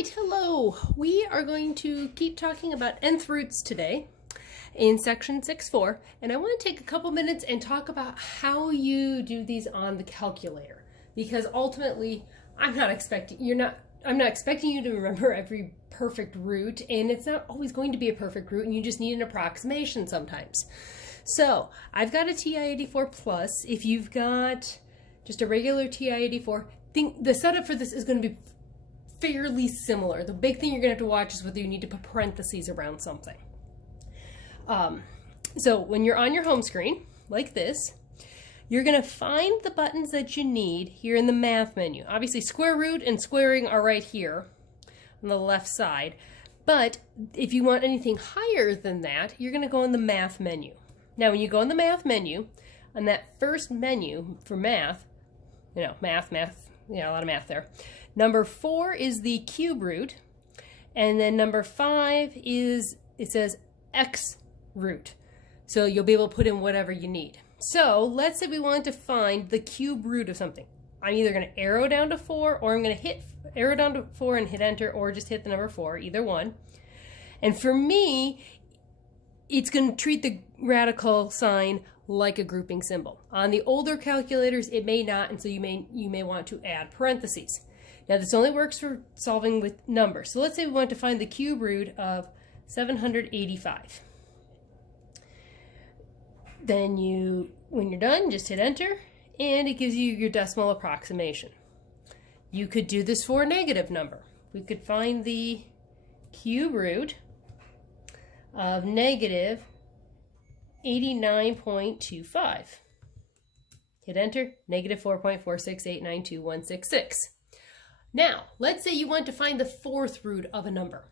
right, hello. We are going to keep talking about nth roots today in section 6.4, and I want to take a couple minutes and talk about how you do these on the calculator, because ultimately I'm not expecting you to remember every perfect root, and it's not always going to be a perfect root, and you just need an approximation sometimes. So I've got a TI-84 plus. If you've got just a regular TI-84, the setup for this is going to be fairly similar. The big thing you're going to have to watch is whether you need to put parentheses around something. So when you're on your home screen, like this, you're going to find the buttons that you need here in the math menu. Obviously, square root and squaring are right here on the left side. But if you want anything higher than that, you're going to go in the math menu. Now, when you go in the math menu, on that first menu for math, math, a lot of math there. Number 4 is the cube root, and then number 5 is, it says X root. So you'll be able to put in whatever you need. So let's say we want to find the cube root of something. I'm either going to arrow down to 4, or I'm going to arrow down to 4 and hit enter, or just hit the number 4, either one. And for me, it's going to treat the radical sign like a grouping symbol. On the older calculators, it may not, and so you may want to add parentheses. Now, this only works for solving with numbers. So let's say we want to find the cube root of 785. Then when you're done, just hit enter, and it gives you your decimal approximation. You could do this for a negative number. We could find the cube root of negative 89.25. Hit enter, negative 4.46892.166. Now, let's say you want to find the fourth root of a number.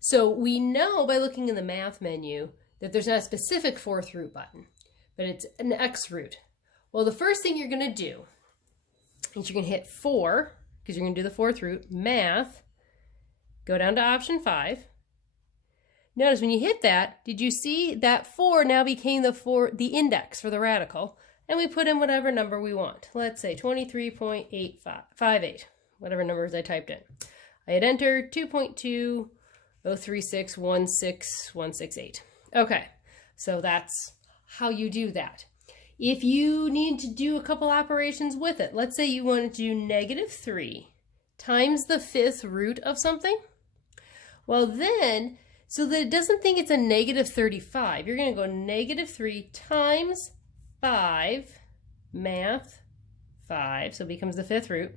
So we know by looking in the math menu that there's not a specific fourth root button, but it's an X root. Well, the first thing you're going to do is you're going to hit 4, because you're going to do the fourth root, math, go down to option 5. Notice when you hit that, did you see that 4 now became the index for the radical, and we put in whatever number we want. Let's say 23.858, whatever numbers I typed in. I hit enter, 2.203616168. Okay, so that's how you do that. If you need to do a couple operations with it, let's say you wanted to do negative 3 times the fifth root of something. Well then, so that it doesn't think it's a negative 35, you're going to go negative 3 times 5, math, 5, so it becomes the fifth root,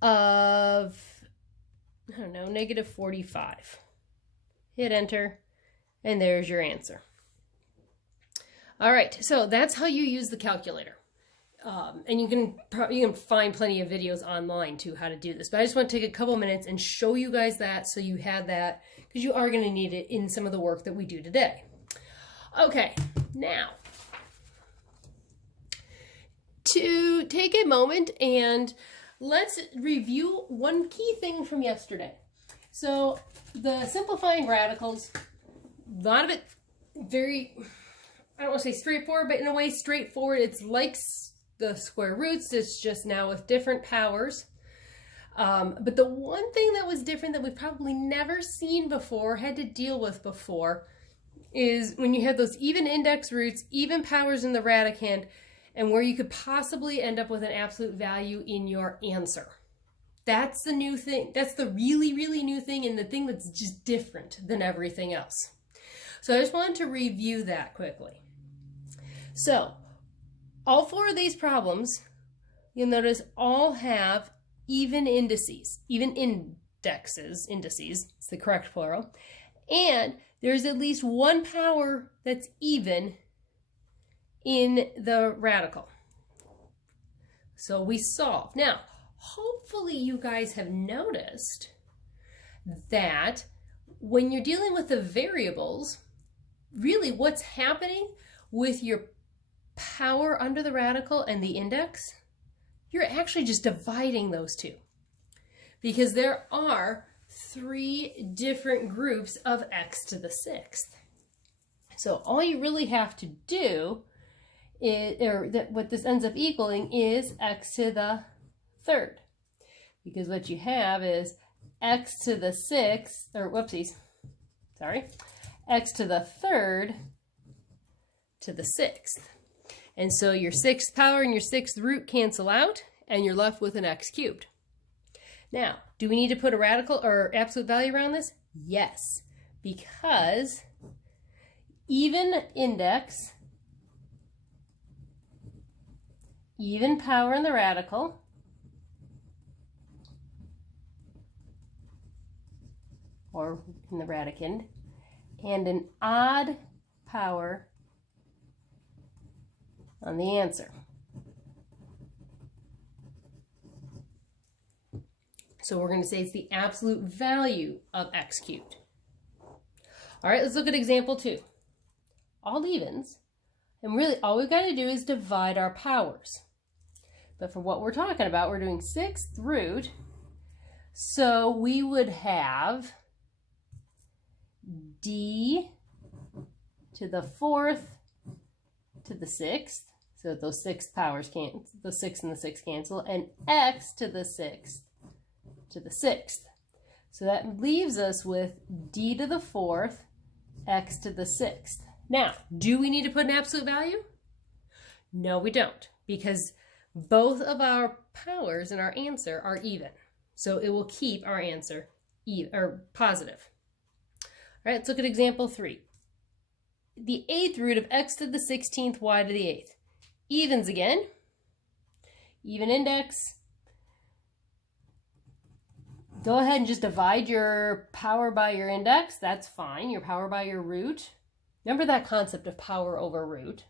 of, negative 45. Hit enter, and there's your answer. All right, so that's how you use the calculator. And you can find plenty of videos online too how to do this, but I just want to take a couple minutes and show you guys that so you have that, because you are going to need it in some of the work that we do today. Okay, now to take a moment and let's review one key thing from yesterday. So the simplifying radicals, a lot of it very, I don't want to say straightforward, but in a way straightforward. It's like the square roots, it's just now with different powers. But the one thing that was different that we've probably never seen before, had to deal with before, is when you have those even index roots, even powers in the radicand, and where you could possibly end up with an absolute value in your answer. That's the new thing. That's the really, really new thing, and the thing that's just different than everything else. So I just wanted to review that quickly. So all 4 of these problems, you'll notice, all have even indices, indices, it's the correct plural, and there's at least one power that's even in the radical. So we solve. Now, hopefully you guys have noticed that when you're dealing with the variables, really what's happening with your power under the radical and the index, you're actually just dividing those two, because there are 3 different groups of x to the 6th. So all you really have to do what this ends up equaling is x to the third. Because what you have is x to the 6th, or whoopsies, sorry, x to the 3rd to the 6th. And so your 6th power and your 6th root cancel out, and you're left with an x cubed. Now, do we need to put a radical or absolute value around this? Yes, because even index, even power in the radical, or in the radicand, and an odd power on the answer. So we're going to say it's the absolute value of x cubed. All right, let's look at example 2. All evens, and really all we've got to do is divide our powers. But for what we're talking about, we're doing 6th root, so we would have d to the 4th to the 6th, so those 6th powers can't, the 6 and the 6 cancel, and x to the 6th to the 6th. So that leaves us with d to the 4th, x to the 6th. Now, do we need to put an absolute value? No, we don't, because both of our powers in our answer are even. So it will keep our answer even, or positive. All right, let's look at example 3. The 8th root of x to the 16th, y to the 8th. Evens again. Even index. Go ahead and just divide your power by your index. That's fine. Your power by your root. Remember that concept of power over root.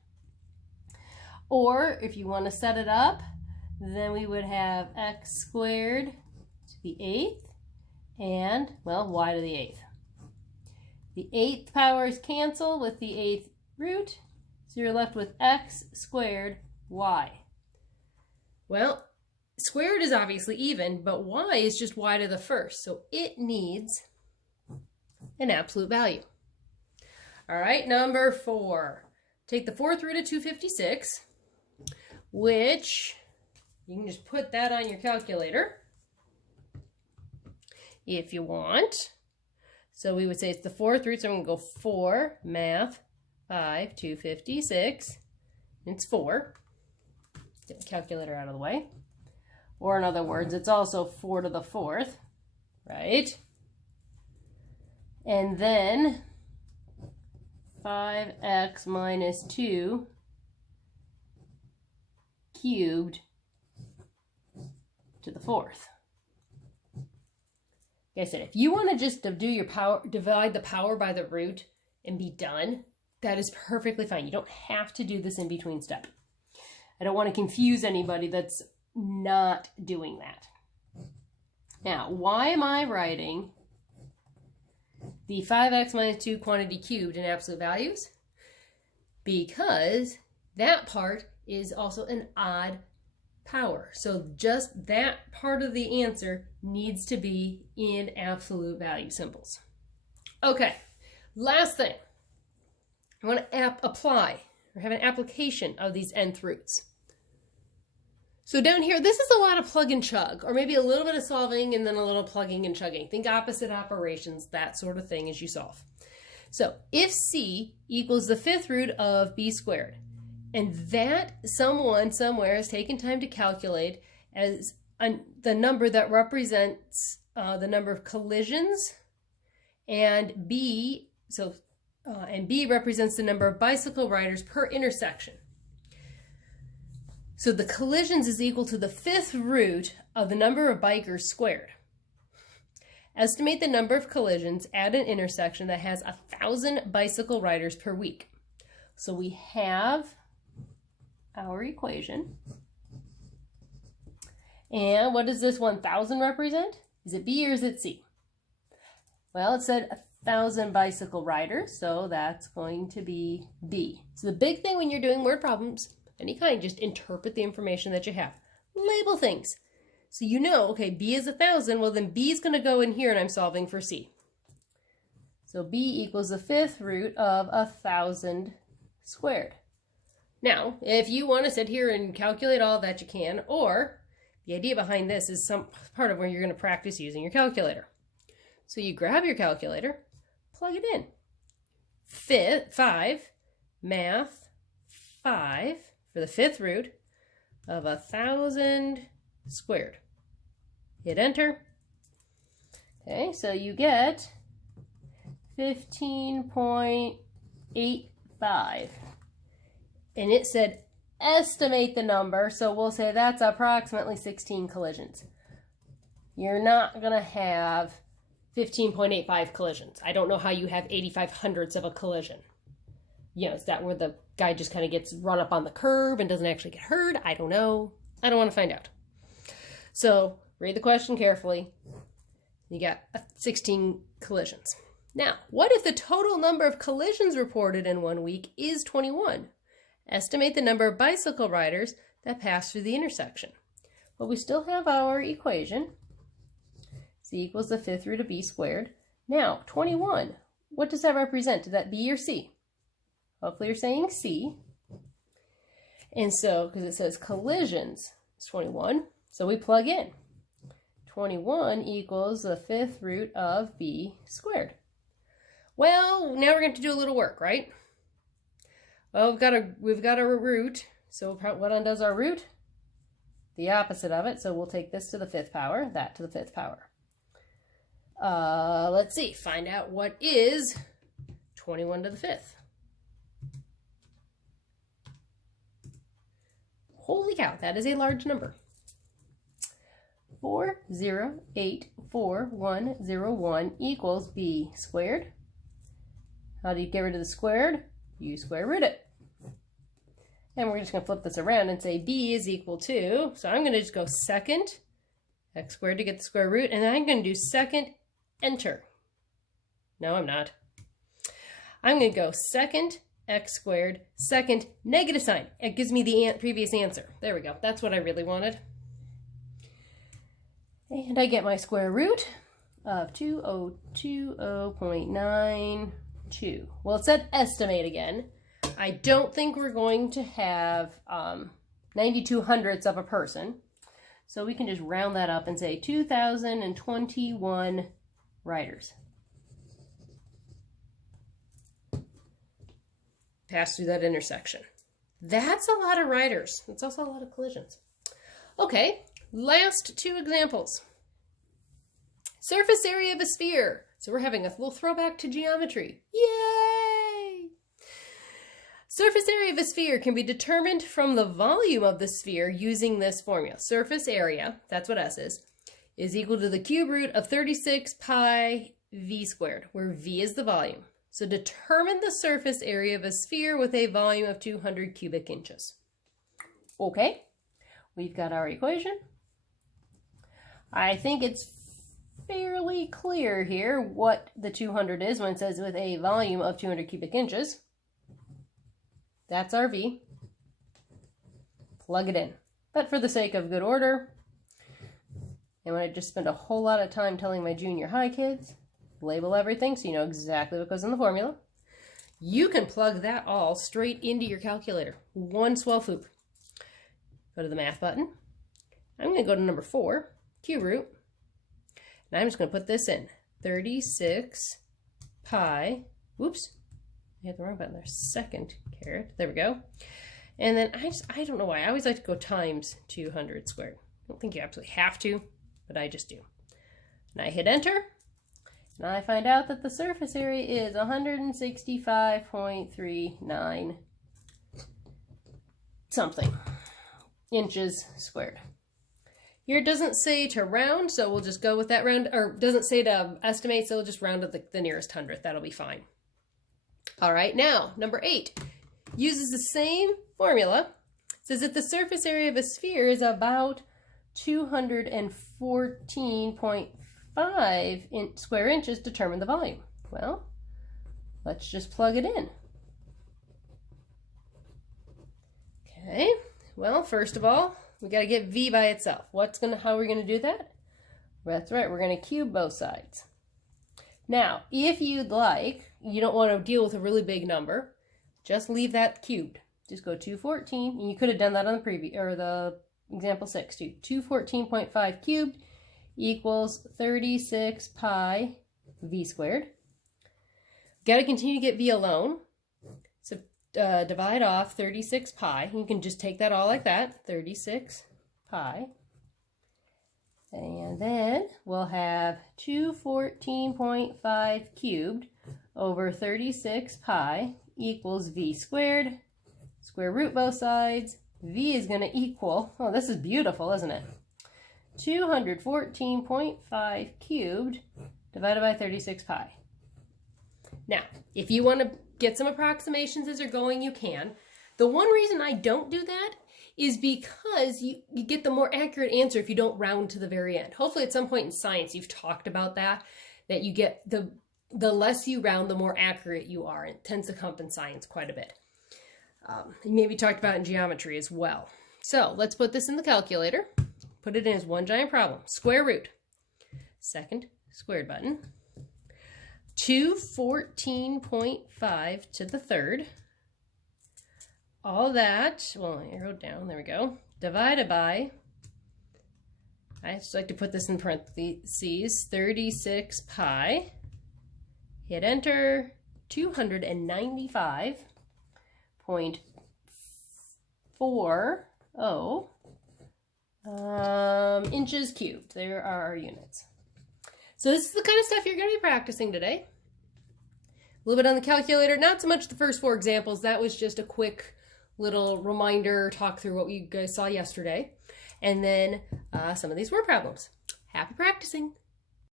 Or if you want to set it up, then we would have x squared to the 8th and, well, y to the 8th. The 8th powers cancel with the 8th root, so you're left with x squared y. Well, squared is obviously even, but y is just y to the 1st, so it needs an absolute value. All right, number 4. Take the 4th root of 256, which you can just put that on your calculator if you want. So we would say it's the 4th root, so I'm going to go 4, math, 5, 256, it's 4. Get the calculator out of the way. Or in other words, it's also 4 to the 4th, right? And then 5x minus 2 cubed to the 4th. Like I said, if you want to just do your power, divide the power by the root and be done, that is perfectly fine. You don't have to do this in between step. I don't want to confuse anybody that's not doing that. Now, why am I writing the 5x minus 2 quantity cubed in absolute values? Because that part is also an odd power. So just that part of the answer needs to be in absolute value symbols. Okay, last thing. I want to apply or have an application of these nth roots. So down here, this is a lot of plug and chug, or maybe a little bit of solving and then a little plugging and chugging. Think opposite operations, that sort of thing as you solve. So if c equals the 5th root of b squared, and that someone somewhere has taken time to calculate as the number that represents the number of collisions, and b represents the number of bicycle riders per intersection. So the collisions is equal to the 5th root of the number of bikers squared. Estimate the number of collisions at an intersection that has 1,000 bicycle riders per week. So we have our equation. And what does this 1,000 represent? Is it B or is it C? Well, it said 1,000 bicycle riders, so that's going to be B. So the big thing when you're doing word problems, any kind, just interpret the information that you have. Label things. So you know, okay, B is 1,000, well then B is going to go in here and I'm solving for C. So B equals the 5th root of 1,000 squared. Now, if you want to sit here and calculate all that, you can, or the idea behind this is some part of where you're going to practice using your calculator. So you grab your calculator, plug it in. 5, math, 5 for the 5th root of 1,000 squared. Hit enter. Okay, so you get 15.85. And it said estimate the number, so we'll say that's approximately 16 collisions. You're not going to have 15.85 collisions. I don't know how you have 85/100ths of a collision. You know, is that where the guy just kind of gets run up on the curb and doesn't actually get hurt? I don't know. I don't want to find out. So read the question carefully. You got 16 collisions. Now, what if the total number of collisions reported in 1 week is 21? Estimate the number of bicycle riders that pass through the intersection. Well, we still have our equation. C equals the 5th root of b squared. Now, 21, what does that represent? Is that B or C? Hopefully you're saying C. And so, because it says collisions, it's 21. So we plug in. 21 equals the 5th root of b squared. Well, now we're going to do a little work, right? Well, we've got a root. So what undoes our root? The opposite of it. So we'll take this to the 5th power, that to the 5th power. Let's see, find out what is 21 to the 5th. Holy cow, that is a large number. 4084101 equals b squared. How do you get rid of the squared? You square root it. And we're just going to flip this around and say b is equal to, so I'm going to just go second x squared to get the square root, and then I'm going to do second enter. No, I'm not. I'm going to go second x squared, second negative sign. It gives me the previous answer. There we go. That's what I really wanted. And I get my square root of 2020.92. Well, it said estimate again. I don't think we're going to have 92/100ths of a person. So we can just round that up and say 2,021 riders pass through that intersection. That's a lot of riders. It's also a lot of collisions. Okay, last 2 examples. Surface area of a sphere. So we're having a little throwback to geometry. Yay! Surface area of a sphere can be determined from the volume of the sphere using this formula. Surface area, that's what S is equal to the cube root of 36 pi v squared, where v is the volume. So determine the surface area of a sphere with a volume of 200 cubic inches. Okay, we've got our equation. I think it's fairly clear here what the 200 is when it says with a volume of 200 cubic inches. That's our V. Plug it in. But for the sake of good order, and when I just spend a whole lot of time telling my junior high kids, label everything so you know exactly what goes in the formula. You can plug that all straight into your calculator. One swell foop. Go to the math button. I'm going to go to number 4, cube root. And I'm just going to put this in. 36 pi, whoops, I hit the wrong button there, second caret, there we go. And then I don't know why, I always like to go times 200 squared. I don't think you absolutely have to, but I just do. And I hit enter, and I find out that the surface area is 165.39 something inches squared. Here it doesn't say to round, so we'll just go with that round, or doesn't say to estimate, so we'll just round to the nearest hundredth. That'll be fine. All right, now, number 8 uses the same formula. It says that the surface area of a sphere is about 214.5 square inches. Determine the volume. Well, let's just plug it in. Okay, well, first of all, we got to get V by itself. How are we going to do that? That's right, we're going to cube both sides. Now, if you'd like, you don't want to deal with a really big number, just leave that cubed. Just go 214, and you could have done that on the previous, or the example 6 too. 214.5 cubed equals 36 pi v squared. Got to continue to get v alone. So divide off 36 pi. You can just take that all like that, 36 pi. And then we'll have 214.5 cubed over 36 pi equals v squared. Square root both sides. V is going to equal, oh, this is beautiful, isn't it? 214.5 cubed divided by 36 pi. Now, if you want to get some approximations as you're going, you can. The one reason I don't do that is because you get the more accurate answer if you don't round to the very end. Hopefully at some point in science you've talked about that you get the less you round, the more accurate you are. It tends to come up in science quite a bit. Maybe talked about it in geometry as well. So let's put this in the calculator. Put it in as one giant problem. Square root. Second squared button. 214.5 to the third. All that, well, I wrote down, there we go, divided by, I just like to put this in parentheses, 36 pi, hit enter, 295.40 inches cubed. There are our units. So this is the kind of stuff you're going to be practicing today. A little bit on the calculator, not so much the first 4 examples, that was just a quick little reminder, talk through what you guys saw yesterday, and then some of these word problems. Happy practicing!